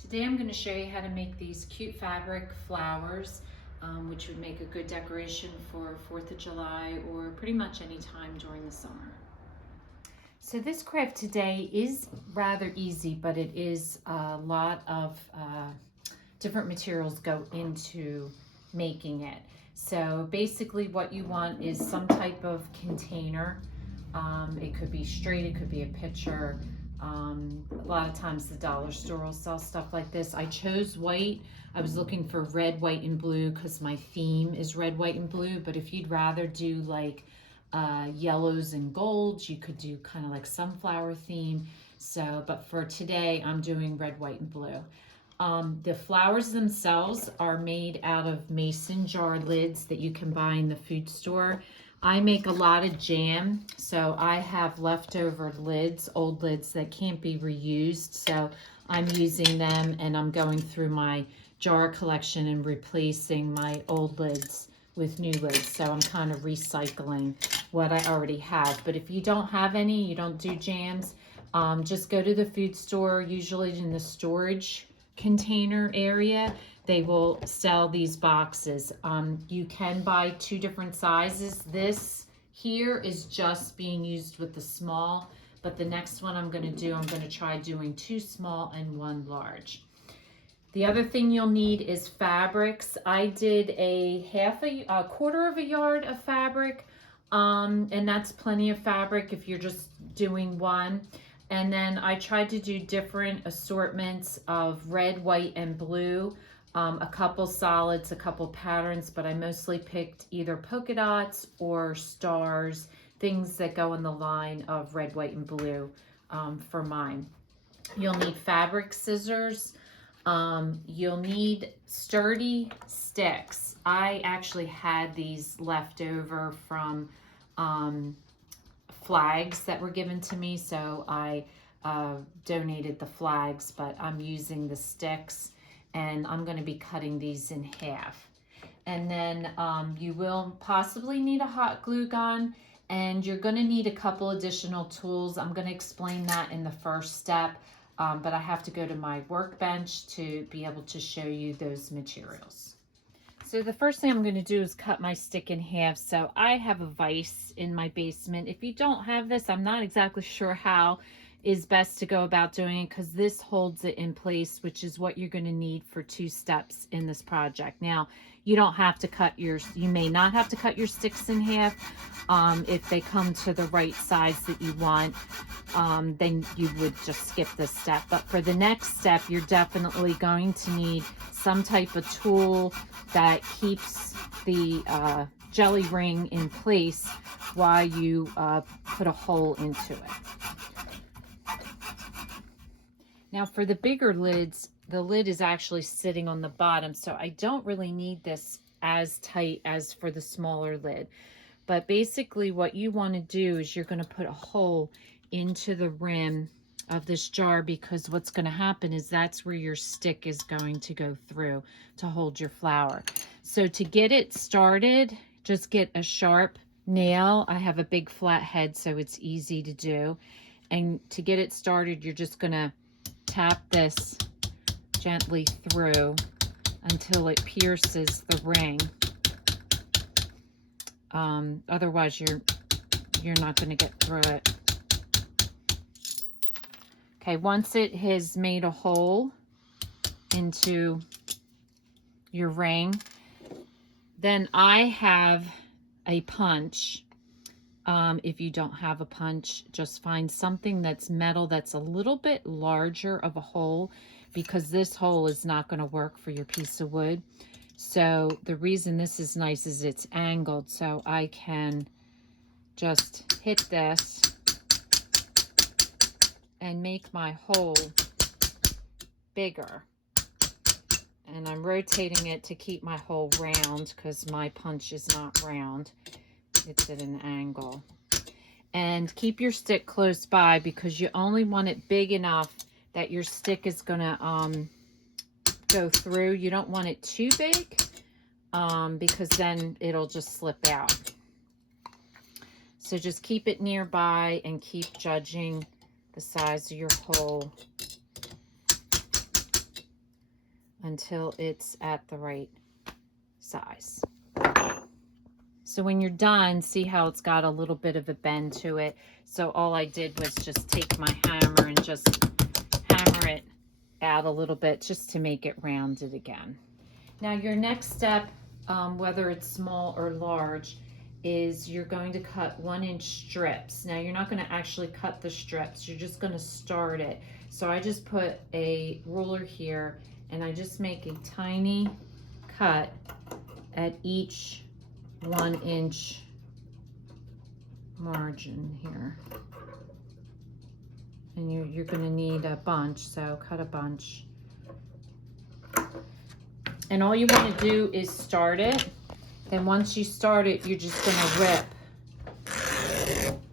Today I'm going to show you how to make these cute fabric flowers, which would make a good decoration for 4th of July or pretty much any time during the summer. So this craft today is rather easy, but it is a lot of different materials go into making it. So basically what you want is some type of container. It could be straight, it could be a pitcher. A lot of times the dollar store will sell stuff like this. I chose white. I was looking for red, white, and blue because my theme is red, white, and blue. But if you'd rather do like yellows and golds, you could do kind of like sunflower theme. So, but for today, I'm doing red, white, and blue. The flowers themselves are made out of mason jar lids that you can buy in the food store. I make a lot of jam, so I have leftover lids, old lids that can't be reused, so I'm using them and I'm going through my jar collection and replacing my old lids with new lids. So I'm kind of recycling what I already have. But if you don't have any, you don't do jams, just go to the food store, usually in the storage container area. They will sell these boxes. You can buy 2 different sizes. This here is just being used with the small, but the next one I'm going to try doing 2 small and 1 large. The other thing you'll need is fabrics. I did a quarter of a yard of fabric, and that's plenty of fabric if you're just doing one. And then I tried to do different assortments of red, white, and blue. A couple solids, a couple patterns, but I mostly picked either polka dots or stars, things that go in the line of red, white, and blue for mine. You'll need fabric scissors. You'll need sturdy sticks. I actually had these left over from flags that were given to me, so I donated the flags, but I'm using the sticks. And I'm going to be cutting these in half. And then you will possibly need a hot glue gun, and you're going to need a couple additional tools. I'm going to explain that in the first step, but I have to go to my workbench to be able to show you those materials. So the first thing I'm going to do is cut my stick in half. So I have a vise in my basement. If you don't have this, I'm not exactly sure how is best to go about doing it, because this holds it in place, which is what you're going to need for 2 steps in this project. Now, you don't have to you may not have to cut your sticks in half. If they come to the right size that you want, then you would just skip this step. But for the next step, you're definitely going to need some type of tool that keeps the jelly ring in place while you put a hole into it. Now for the bigger lids, the lid is actually sitting on the bottom, so I don't really need this as tight as for the smaller lid. But basically what you want to do is you're going to put a hole into the rim of this jar, because what's going to happen is that's where your stick is going to go through to hold your flower. So to get it started, just get a sharp nail. I have a big flat head, so it's easy to do. And to get it started, you're just going to tap this gently through until it pierces the ring. Otherwise you're not going to get through it. Okay, once it has made a hole into your ring, then I have a punch. If you don't have a punch, just find something that's metal that's a little bit larger of a hole, because this hole is not going to work for your piece of wood. So the reason this is nice is it's angled, so I can just hit this and make my hole bigger. And I'm rotating it to keep my hole round, because my punch is not round. It's at an angle. And keep your stick close by, because you only want it big enough that your stick is going to go through. You don't want it too big, because then it'll just slip out. So just keep it nearby and keep judging the size of your hole. until it's at the right size. So when you're done, see how it's got a little bit of a bend to it. So all I did was just take my hammer and just hammer it out a little bit just to make it rounded again. Now your next step, whether it's small or large, is you're going to cut 1-inch strips. Now you're not going to actually cut the strips, you're just going to start it. So I just put a ruler here and I just make a tiny cut at each 1-inch margin here. And you're going to need a bunch, so cut a bunch. And all you want to do is start it. Then once you start it, you're just going to rip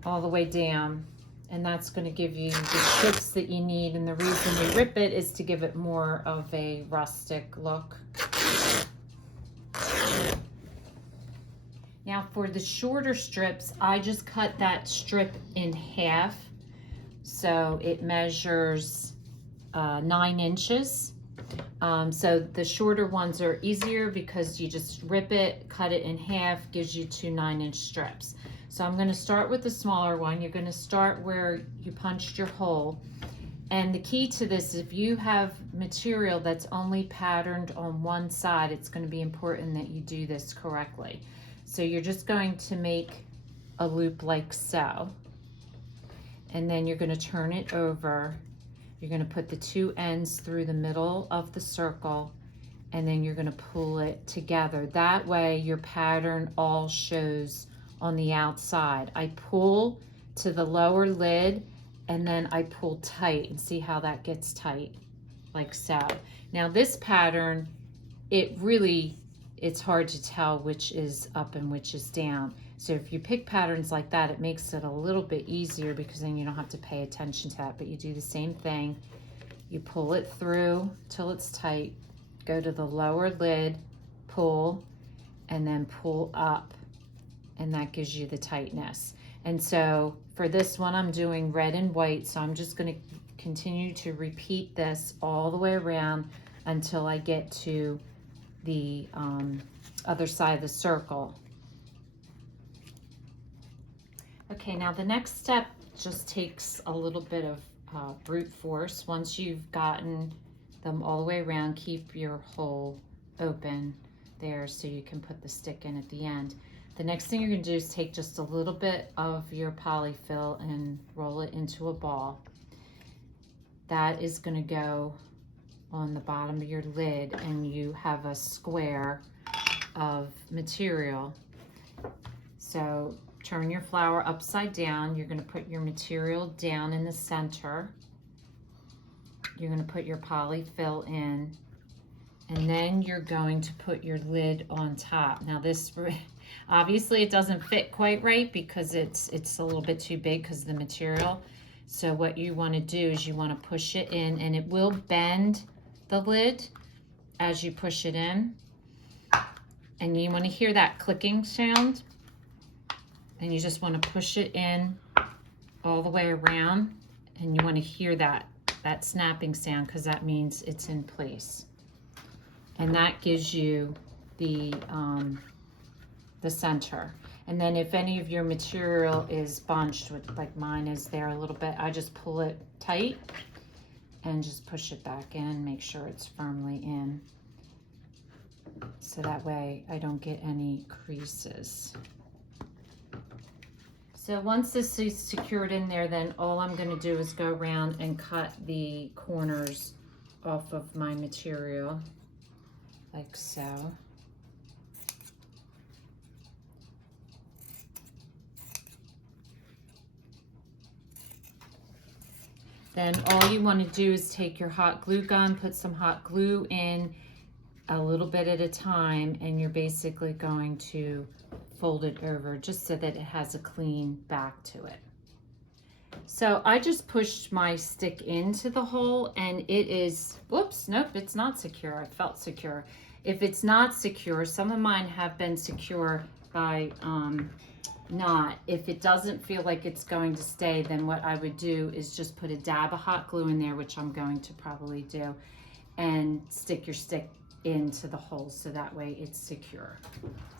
all the way down. And that's going to give you the strips that you need. And the reason we rip it is to give it more of a rustic look. Now for the shorter strips, I just cut that strip in half. So it measures 9 inches. So the shorter ones are easier because you just rip it, cut it in half, gives you 2 9-inch strips. So I'm going to start with the smaller one. You're going to start where you punched your hole. And the key to this, if you have material that's only patterned on one side, it's going to be important that you do this correctly. So you're just going to make a loop like so. And then you're going to turn it over. You're going to put the 2 ends through the middle of the circle, and then you're going to pull it together. That way your pattern all shows on the outside. I pull to the lower lid and then I pull tight, and see how that gets tight, like so. Now this pattern, it's hard to tell which is up and which is down. So if you pick patterns like that, it makes it a little bit easier because then you don't have to pay attention to that. But you do the same thing. You pull it through till it's tight, go to the lower lid, pull, and then pull up. And that gives you the tightness. And so for this one, I'm doing red and white. So I'm just going to continue to repeat this all the way around until I get to the other side of the circle. Okay, now the next step just takes a little bit of brute force. Once you've gotten them all the way around, keep your hole open there so you can put the stick in at the end. The next thing you're going to do is take just a little bit of your polyfill and roll it into a ball. That is going to go on the bottom of your lid, and you have a square of material. So turn your flower upside down. You're going to put your material down in the center. You're going to put your polyfill in, and then you're going to put your lid on top. Now this, obviously it doesn't fit quite right because it's a little bit too big because of the material. So what you want to do is you want to push it in, and it will bend the lid as you push it in. And you want to hear that clicking sound. And you just want to push it in all the way around, and you want to hear that snapping sound because that means it's in place. And that gives you the center. And then if any of your material is bunched, with, like mine is there a little bit, I just pull it tight and just push it back in, make sure it's firmly in. So that way I don't get any creases. So once this is secured in there, then all I'm going to do is go around and cut the corners off of my material, like so. Then all you want to do is take your hot glue gun, put some hot glue in a little bit at a time, and you're basically going to fold it over just so that it has a clean back to it. So I just pushed my stick into the hole, and it is, whoops, nope, it's not secure. It felt secure. If it's not secure, some of mine have been secure by not. If it doesn't feel like it's going to stay, then what I would do is just put a dab of hot glue in there, which I'm going to probably do, and stick your stick into the hole so that way it's secure.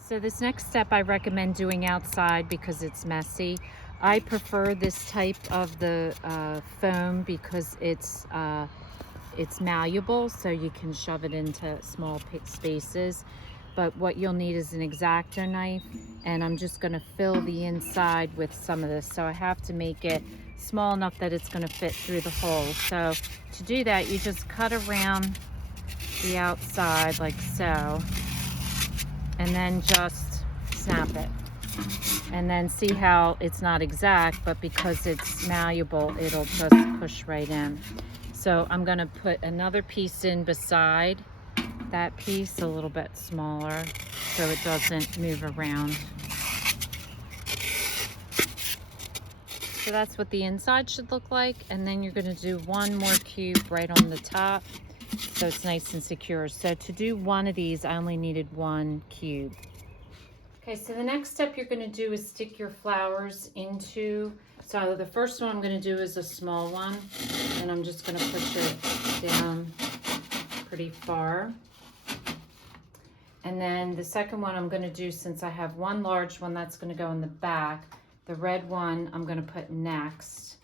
So this next step I recommend doing outside because it's messy. I prefer this type of the foam because it's malleable, so you can shove it into small spaces. But what you'll need is an X-Acto knife, and I'm just going to fill the inside with some of this. So I have to make it small enough that it's going to fit through the hole. So to do that, you just cut around the outside like so, and then just snap it. And then see how it's not exact, but because it's malleable, it'll just push right in. So I'm going to put another piece in beside that piece, a little bit smaller, so it doesn't move around. So that's what the inside should look like. And then you're going to do one more cube right on the top, so it's nice and secure. So to do one of these, I only needed one cube. Okay, so the next step you're going to do is stick your flowers into, so the first one I'm going to do is a small one, and I'm just going to push it down pretty far. And then the second one I'm going to do, since I have one large one that's going to go in the back, the red one I'm going to put next,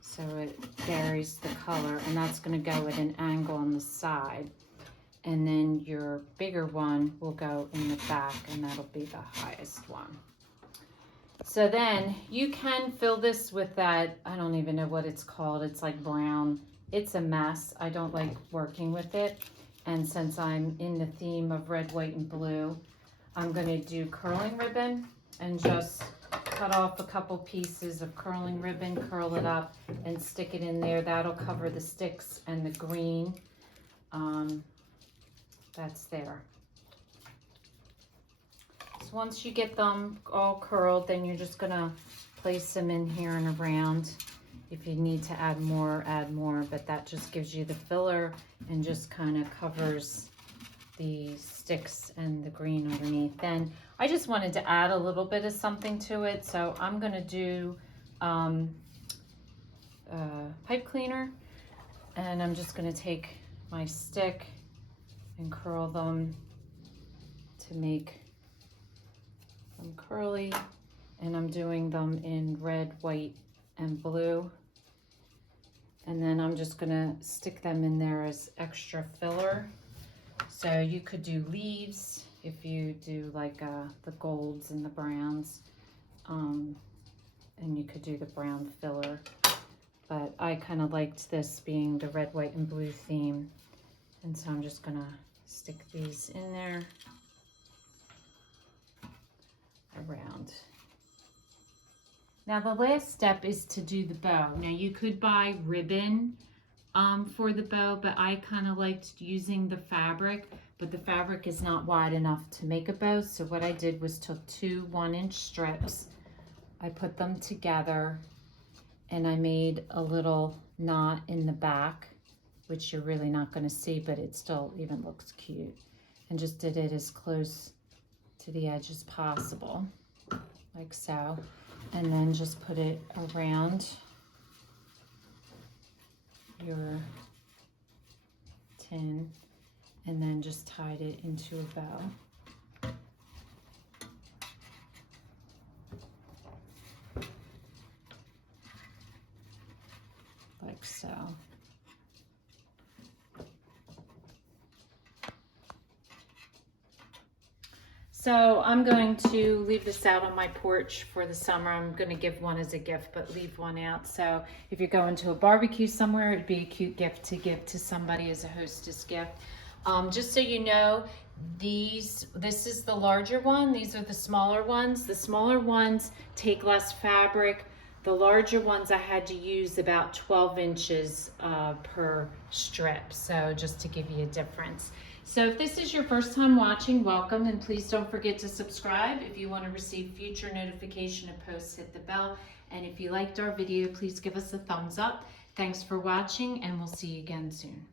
so it varies the color, and that's going to go at an angle on the side. And then your bigger one will go in the back, and that'll be the highest one. So then you can fill this with that, I don't even know what it's called. It's like brown. It's a mess. I don't like working with it. And since I'm in the theme of red, white, and blue, I'm going to do curling ribbon and just cut off a couple pieces of curling ribbon, curl it up, and stick it in there. That'll cover the sticks and the green. That's there. So once you get them all curled, then you're just going to place them in here and around. If you need to add more, but that just gives you the filler and just kind of covers the sticks and the green underneath. Then I just wanted to add a little bit of something to it, so I'm going to do pipe cleaner, and I'm just going to take my stick and curl them to make them curly, and I'm doing them in red, white, and blue. And then I'm just gonna stick them in there as extra filler. So you could do leaves if you do like the golds and the browns, and you could do the brown filler. But I kind of liked this being the red, white, and blue theme, and so I'm just gonna stick these in there around. Now the last step is to do the bow. Now you could buy ribbon for the bow, but I kind of liked using the fabric, but the fabric is not wide enough to make a bow. So what I did was took two 1-inch strips, I put them together, and I made a little knot in the back, which you're really not going to see, but it still even looks cute, and just did it as close to the edge as possible, like so. And then just put it around your tin, and then just tied it into a bow. Like so. So I'm going to leave this out on my porch for the summer. I'm going to give one as a gift, but leave one out. So if you're going to a barbecue somewhere, it'd be a cute gift to give to somebody as a hostess gift. Just so you know, this is the larger one. These are the smaller ones. The smaller ones take less fabric. The larger ones I had to use about 12 inches per strip. So just to give you a difference. So if this is your first time watching, welcome, and please don't forget to subscribe. If you want to receive future notification of posts, hit the bell. And if you liked our video, please give us a thumbs up. Thanks for watching, and we'll see you again soon.